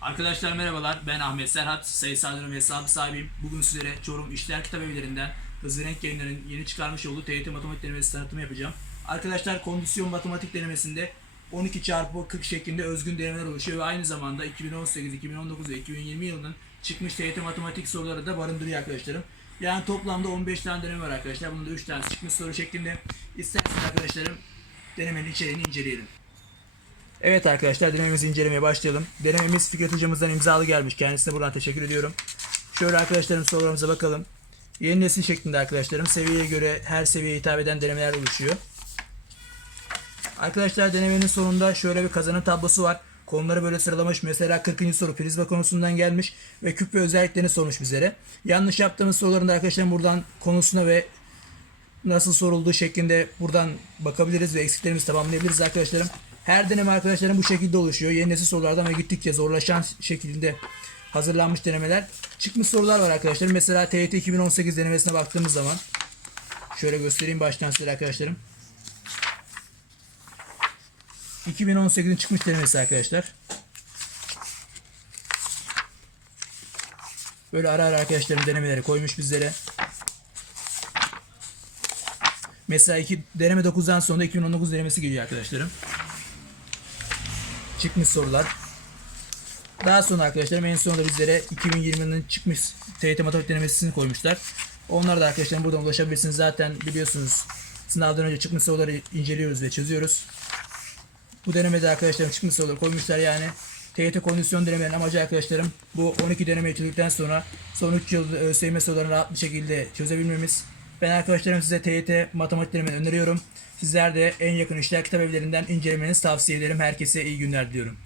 Arkadaşlar merhabalar ben Ahmet Serhat sayısal dönem hesabı sahibiyim. Bugün sizlere Çorum İşler Kitap Evlerinden Hızlı Renk Yayınları'nın yeni çıkarmış olduğu TYT Matematik Denemesi tanıtımı yapacağım. Arkadaşlar kondisyon matematik denemesinde 12 çarpı 40 şeklinde özgün denemeler oluşuyor ve aynı zamanda 2018, 2019 ve 2020 yılının çıkmış TYT matematik soruları da barındırıyor arkadaşlarım. Yani toplamda 15 tane deneme var arkadaşlar. Bunun da 3 tanesi çıkmış soru şeklinde. İsterseniz arkadaşlarım denemenin içeriğini inceleyelim. Evet arkadaşlar denememizi incelemeye başlayalım. Denememiz Fikret hocamızdan imzalı gelmiş. Kendisine buradan teşekkür ediyorum. Şöyle arkadaşlarım sorularımıza bakalım. Yeni nesil şeklinde arkadaşlarım seviyeye göre her seviyeye hitap eden denemeler oluşuyor. Arkadaşlar denemenin sonunda şöyle bir kazanım tablosu var. Konuları böyle sıralamış. Mesela 40. soru prizma konusundan gelmiş ve küp ve özelliklerini sormuş bizlere. Yanlış yaptığımız soruların da arkadaşlar buradan konusuna ve nasıl sorulduğu şeklinde buradan bakabiliriz ve eksiklerimizi tamamlayabiliriz arkadaşlarım. Her deneme arkadaşlarım bu şekilde oluşuyor. Yeni nesil sorulardan ve gittikçe zorlaşan şekilde hazırlanmış denemeler. Çıkmış sorular var arkadaşlar. Mesela TYT 2018 denemesine baktığımız zaman şöyle göstereyim baştan size arkadaşlarım. 2018'in çıkmış denemesi arkadaşlar. Böyle ara ara arkadaşlarım denemeleri koymuş bizlere. Mesela iki, deneme 9'dan sonra 2019 denemesi geliyor arkadaşlarım. Çıkmış sorular. Daha sonra arkadaşlarım en sonunda bizlere 2020'nin çıkmış TYT matematik denemesini koymuşlar. Onlar da arkadaşlarım buradan ulaşabilirsiniz. Zaten biliyorsunuz sınavdan önce çıkmış soruları inceliyoruz ve çözüyoruz. Bu denemede arkadaşlarım çıkmış soruları koymuşlar yani. TYT kondisyon denemelerinin amacı arkadaşlarım bu 12 denemeyi çözdükten sonra son 3 yıl ÖSYM sorularını rahat bir şekilde çözebilmemiz. Ben arkadaşlarım size TYT matematik denemeni öneriyorum. Sizler de en yakın işler kitap evlerinden incelemenizi tavsiye ederim. Herkese iyi günler diliyorum.